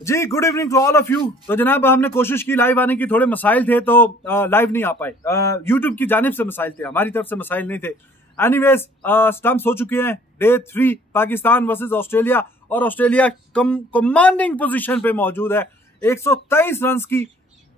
Ji good evening to all of you. तो जनाब हमने कोशिश की लाइव आने की, थोड़े मसाइल थे तो लाइव नहीं आ पाए। यूट्यूब की जानिब से मसाइल थे, हमारी तरफ से मसाइल नहीं थे। एनीवेज स्टंप्स हो चुके हैं। डे 3 पाकिस्तान वर्सेस ऑस्ट्रेलिया, और ऑस्ट्रेलिया कमांडिंग पोजीशन पे मौजूद है। 123 रन की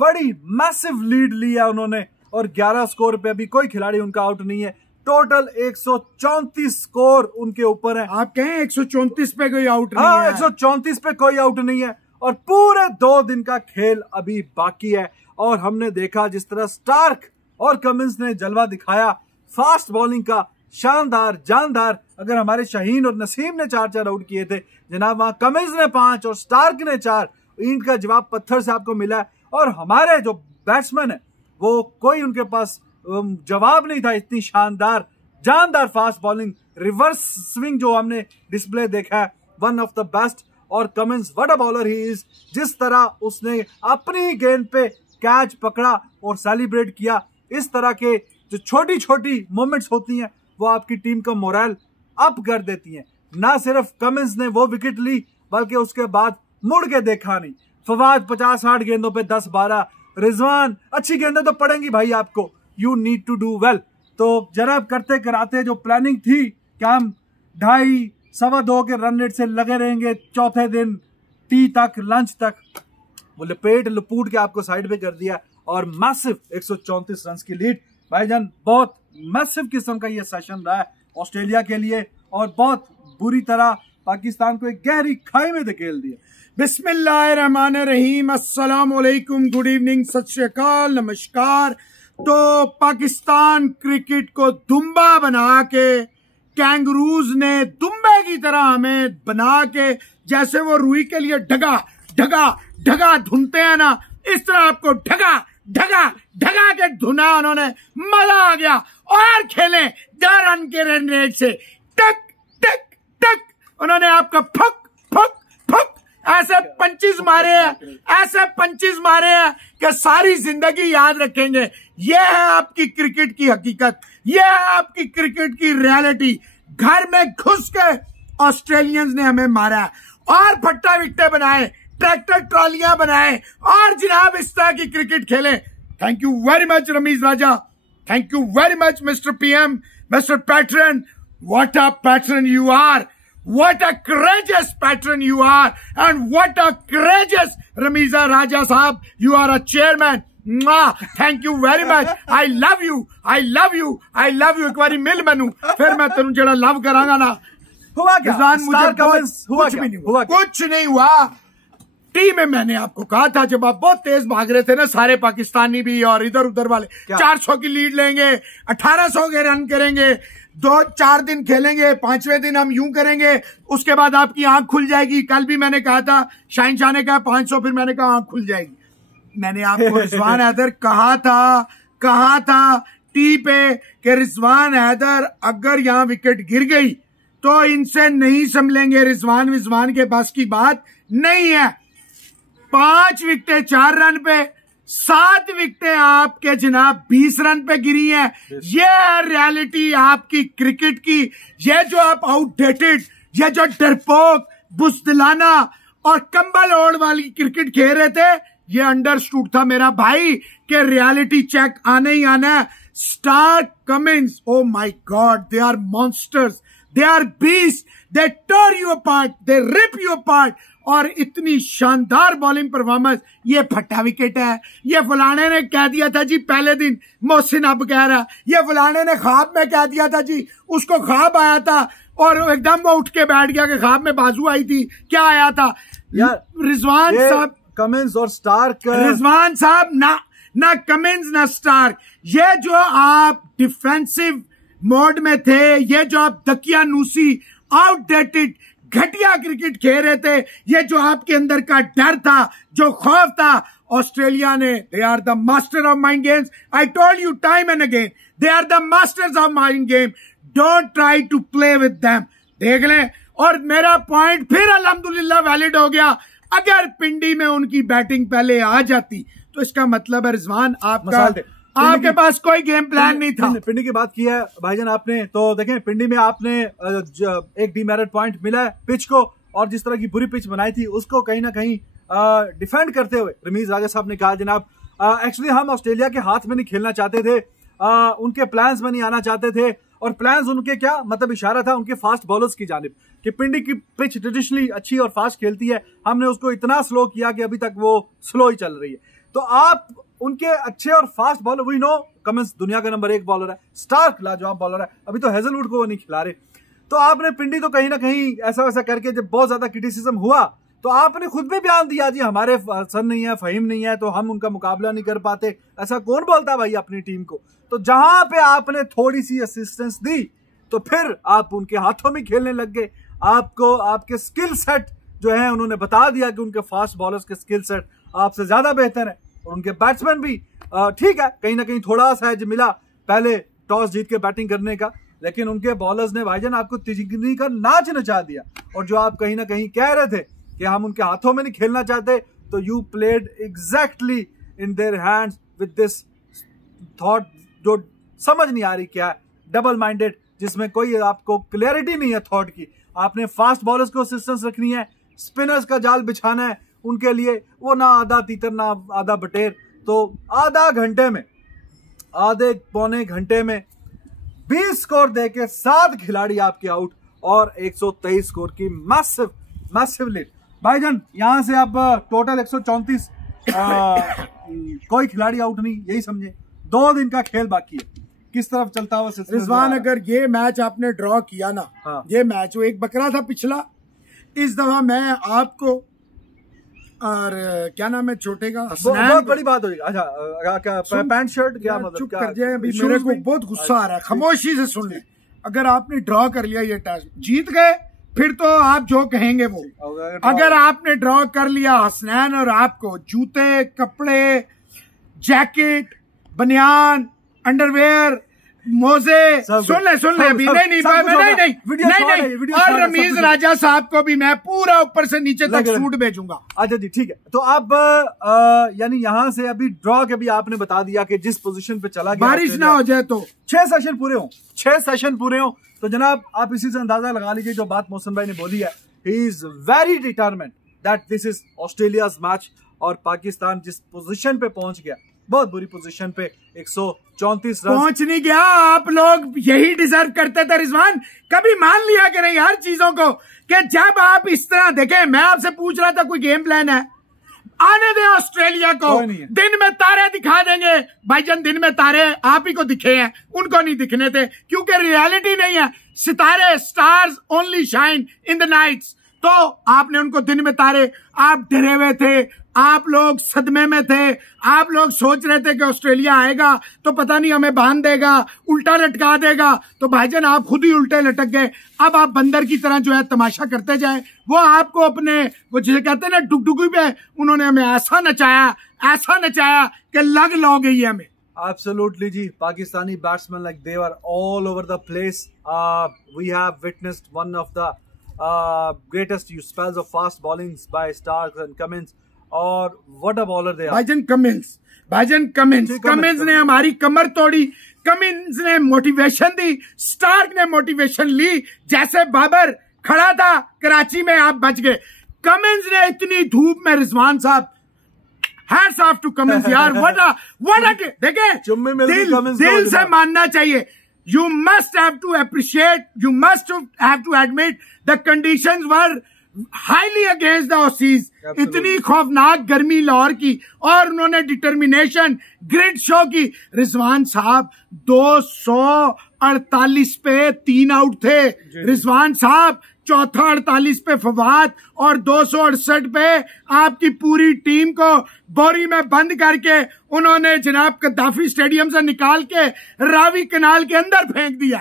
बड़ी मैसिव लीड ली है उन्होंने, और 11 स्कोर पे अभी कोई खिलाड़ी उनका आउट नहीं है। टोटल 134 स्कोर उनके ऊपर है। आप कहें 134 पे कोई आउट नहीं है। 134 पे कोई आउट नहीं है, और पूरे 2 दिन का खेल अभी बाकी है। और हमने देखा जिस तरह स्टार्क और कमिंस ने जलवा दिखाया फास्ट बॉलिंग का, शानदार जानदार। अगर हमारे शाहीन और नसीम ने 4-4 आउट किए थे जनाब, वहां कमिंस ने 5 और स्टार्क ने 4। ईंट का जवाब पत्थर से आपको मिला है। और हमारे जो बैट्समैन है वो कोई उनके पास जवाब नहीं था। इतनी शानदार जानदार फास्ट बॉलिंग, रिवर्स स्विंग जो हमने डिस्प्ले देखा है, वन ऑफ द बेस्ट। और Cummins what a bowler he is, जिस तरह उसने अपनी गेंद पे कैच पकड़ा और सेलिब्रेट किया। इस तरह के जो छोटी छोटी मोमेंट्स होती हैं वो आपकी टीम का मोरल अप कर देती हैं। ना सिर्फ कमिंस ने वो विकेट ली, बल्कि उसके बाद मुड़ के देखा नहीं। फवाद 50-60 गेंदों पे 10-12। रिजवान अच्छी गेंदें तो पड़ेंगी भाई आपको, you need to do well. तो जनाब करते कराते जो प्लानिंग थी कि हम 2.5-2 के रन रेट से लगे रहेंगे चौथे दिन टी तक, लंच तक, वो लपूट के आपको साइड पे कर दिया। और मैसिव 134 रन की लीड भाईजान, बहुत मैसिव किस्म का ये सेशन रहा है ऑस्ट्रेलिया के लिए, और बहुत बुरी तरह पाकिस्तान को एक गहरी खाई में धकेल दिया। बिस्मिल्लाहिर्रहमानिर्रहीम, अस्सलाम वालेकुम, गुड इवनिंग, सत श्री अकाल, नमस्कार। तो पाकिस्तान क्रिकेट को दुम्बा बना के, कैंगरूज ने दुम्बे की तरह हमें बना के, जैसे वो रुई के लिए ढगा ढगा ढगा धुनते हैं ना, इस तरह आपको ढगा ढगा ढगा के धुना उन्होंने। मजा आ गया। और खेलें 2 रन के रन रेट से, टक टक टक उन्होंने आपका फक फक फक ऐसे पंचेस मारे हैं, ऐसे पंचेस मारे हैं कि सारी जिंदगी याद रखेंगे। ये है आपकी क्रिकेट की हकीकत, ये है आपकी क्रिकेट की रियलिटी। घर में घुस के ऑस्ट्रेलियंस ने हमें मारा है, और फट्टा विकटे बनाए, ट्रैक्टर ट्रॉलियां बनाए, और जनाब इस तरह की क्रिकेट खेले। Thank you very much Rameez Raja, thank you very much mister PM, mister pattern. What a pattern you are, what a courageous patron you are, and what a courageous Ramiza Raja Sahab, you are a chairman. Thank you very much. I love you, I love you, I love you। एक बारी मिल मैनू, फिर मैं तेनू जेड़ा love करांगा ना। हुआ क्या? मुझे कुछ भी नहीं हुआ, कुछ नहीं हुआ। टीम में मैंने आपको कहा था, जब आप बहुत तेज भाग रहे थे ना, सारे पाकिस्तानी भी और इधर उधर वाले, 400 की लीड लेंगे, 1800 के रन करेंगे, 2-4 दिन खेलेंगे, 5वें दिन हम यूं करेंगे, उसके बाद आपकी आंख खुल जाएगी। कल भी मैंने कहा था, शाहीन शाह ने कहा 500, फिर मैंने कहा आंख खुल जाएगी। मैंने आपको रिजवान हैदर कहा था टी पे कि रिजवान हैदर अगर यहां विकेट गिर गई तो इनसे नहीं संभलेंगे। रिजवान के बस की बात नहीं है। 5 विकेटें 4 रन पे, 7 विकेटें आपके जनाब 20 रन पे गिरी हैं। ये है रियलिटी आपकी क्रिकेट की। ये जो आप आउटडेटेड, ये जो डरपोक, बुज़दिलाना और कंबल ओढ़ वाली क्रिकेट खेल रहे थे, ये अंडरस्टूड था मेरा भाई कि रियलिटी चेक आना ही आना है। Starc, Cummins, oh my God, they are monsters, they are beast, they tear you apart, they rip you apart. और इतनी शानदार बॉलिंग परफॉर्मेंस। ये फट्टा विकेट है, ये फलाने ने कह दिया था जी पहले दिन, मोहसिन अब कह रहा, ये फलाने ने ख्वाब में कह दिया था जी, उसको ख्वाब आया था और एकदम वो उठ के बैठ गया कि ख्वाब में बाजू आई थी। क्या आया था रिजवान साहब? कमिंस और स्टार्क। रिजवान साहब ना कमिंस ना स्टार्क, ये जो आप डिफेंसिव मोड में थे, ये जो आप दकियानूसी आउटडेटेड घटिया क्रिकेट खेल रहे थे, ये जो आपके अंदर का डर था, जो खौफ था, ऑस्ट्रेलिया ने, they are the master of mind games. I told you time and again, they are the masters of mind game. Don't try to play with them. देख लें। और मेरा पॉइंट फिर अल्हम्दुलिल्लाह वैलिड हो गया। अगर पिंडी में उनकी बैटिंग पहले आ जाती तो इसका मतलब है रिजवान आपके पास कोई गेम प्लान नहीं था। पिंडी की बात की है भाईजान आपने, तो देखें पिंडी में आपने एक डीमेरिट पॉइंट मिला है पिच को, और जिस तरह की बुरी पिच बनाई थी उसको कहीं ना कहीं डिफेंड करते हुए रमीज राजा साहब ने कहा, जनाब एक्चुअली हम ऑस्ट्रेलिया के हाथ में नहीं खेलना चाहते थे, उनके प्लान्स में नहीं आना चाहते थे, और प्लान्स उनके क्या मतलब इशारा था उनके फास्ट बॉलर्स की जानिब कि पिंडी की पिच ट्रेडिशनली अच्छी और फास्ट खेलती है, हमने उसको इतना स्लो किया कि अभी तक वो स्लो ही चल रही है। तो आप उनके अच्छे और fast bowler, we know Cummins दुनिया का नंबर 1 बॉलर है, स्टार्क लाजवाब बॉलर है, अभी तो हेजलवुड को वो नहीं खिला रहे। तो आपने पिंडी तो कहीं ना कहीं ऐसा वैसा करके जब बहुत ज्यादा क्रिटिसिज्म हुआ तो आपने खुद भी बयान दिया, जी हमारे सन नहीं है, फहीम नहीं है, तो हम उनका मुकाबला नहीं कर पाते। ऐसा कौन बोलता भाई अपनी टीम को? तो जहां पे आपने थोड़ी सी असिस्टेंस दी तो फिर आप उनके हाथों में खेलने लग गए। आपको आपके स्किल सेट जो है उन्होंने बता दिया कि उनके फास्ट बॉलर्स के स्किल सेट आपसे ज्यादा बेहतर है, और उनके बैट्समैन भी ठीक है, कहीं ना कहीं थोड़ा सा एज मिला पहले टॉस जीत के बैटिंग करने का, लेकिन उनके बॉलर्स ने भाईजान आपको तिजगनी का नाच नचा दिया। और जो आप कहीं ना कहीं कह रहे थे कि हम उनके हाथों में नहीं खेलना चाहते, तो you played exactly in their hands with this thought जो समझ नहीं आ रही क्या है, डबल माइंडेड, जिसमें कोई आपको क्लैरिटी नहीं है थॉट की। आपने फास्ट बॉलर्स को असिस्टेंस रखनी है, स्पिनर्स का जाल बिछाना है उनके लिए, वो ना आधा तीतर ना आधा बटेर। तो आधे पौने घंटे में 20 स्कोर देके 7 खिलाड़ी आपके आउट और 123 स्कोर की मैसिव लीड। भाईजान यहां से अब टोटल 134, कोई खिलाड़ी आउट नहीं, यही समझे 2 दिन का खेल बाकी है। किस तरफ चलता हुआ रिजवान, अगर ये मैच आपने ड्रॉ किया ना, हाँ। ये मैच वो एक बकरा था पिछला, इस दफा मैं आपको और क्या नाम है छोटे का बहुत बड़ी बात होगी। अच्छा पैंट शर्ट क्या मतलब? चुप कर जाए, अभी मेरे को बहुत गुस्सा आ रहा है, खामोशी से सुन ले। अगर आपने ड्रॉ कर लिया ये टेस्ट, जीत गए, फिर तो आप जो कहेंगे वो। अगर आपने ड्रॉ कर लिया, हसनैन और आपको जूते, कपड़े, जैकेट, बनियान, अंडरवेयर, मोजे, सुन ले अभी नहीं और रमीज राजा साहब को भी मैं पूरा ऊपर से नीचे तक सूट भेजूंगा। अच्छा जी ठीक है। तो अब यानी यहाँ से अभी ड्रॉ के भी आपने बता दिया कि जिस पोजीशन पे चला गया, बारिश ना हो जाए तो 6 सेशन पूरे हों तो जनाब आप इसी से अंदाजा लगा लीजिए जो बात मोहसिन भाई ने बोली है, he is very determined that this is Australia's match. और पाकिस्तान जिस पोजीशन पे पहुंच गया, बहुत बुरी पोजीशन पे 134 रन पहुंच नहीं गया। आप लोग यही डिजर्व करते थे रिजवान, कभी मान लिया करें हर चीजों को कि जब आप इस तरह देखें। मैं आपसे पूछ रहा था कोई गेम प्लान है? आने दें ऑस्ट्रेलिया को, दिन में तारे दिखा देंगे। भाईजान दिन में तारे आप ही को दिखे हैं, उनको नहीं दिखने थे क्योंकि रियलिटी नहीं है। सितारे, stars only shine in the nights. तो आपने उनको दिन में तारे, आप डरे हुए थे, आप लोग सदमे में थे, आप लोग सोच रहे थे कि ऑस्ट्रेलिया आएगा तो पता नहीं हमें बांध देगा, उल्टा लटका देगा। तो भाईजान आप खुद ही उल्टे लटक गए। अब आप बंदर की तरह जो है तमाशा करते जाए। वो आपको अपने वो जिसे कहते हैं ना डुगडुगी पे उन्होंने हमें ऐसा नचाया कि लग लो गई है हमें। Absolutely ji, Pakistani batsmen like they were all over the place. We have witnessed one of the greatest spells of fast bowlings by Stark and Cummins. और what a bowler they are. भाईजान Cummins ने हमारी कमर तोड़ी, Cummins ने motivation दी, Stark ने motivation ली। जैसे बाबर खड़ा था कराची में आप बच गए। कमिंस ने इतनी धूप में, रिजवान साहब हैट्स ऑफ टू कमिंस यार, देखें दिल से मानना चाहिए। You must have to appreciate, you must have to admit the conditions were highly against the Aussies. इतनी खौफनाक गर्मी लाहौर की, और उन्होंने डिटर्मिनेशन, ग्रिड शो की। रिजवान साहब 248 पे 3 आउट थे। रिजवान साहब चौथा 48 पे फवाद और 268 पे आपकी पूरी टीम को बोरी में बंद करके उन्होंने जनाब कद्दाफी स्टेडियम से निकाल के रावी कनाल के अंदर फेंक दिया।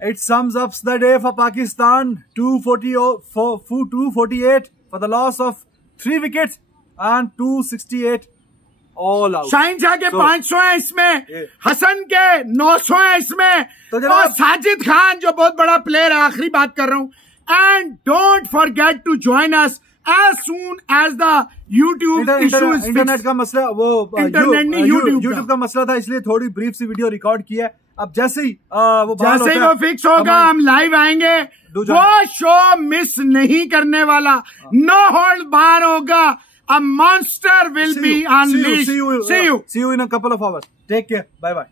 It sums up the day for Pakistan. 248 for the loss of 3 wickets and 268 all out. Shaheen Shah के 500 है इसमें, हसन के 900 है इसमें, और साजिद खान जो बहुत बड़ा प्लेयर है। आखिरी बात कर रहा हूं, and don't forget to join us as soon as the YouTube issue is internet का मसला, वो इंटरनेट नहीं यूट्यूब का मसला था, इसलिए थोड़ी ब्रीफ सी वीडियो रिकॉर्ड की है। अब जैसे ही वो फिक्स होगा हम लाइव आएंगे। वो शो मिस नहीं करने वाला, नो होल्ड बार होगा। A monster will be unleashed. See you in a couple of hours. Take care. Bye bye.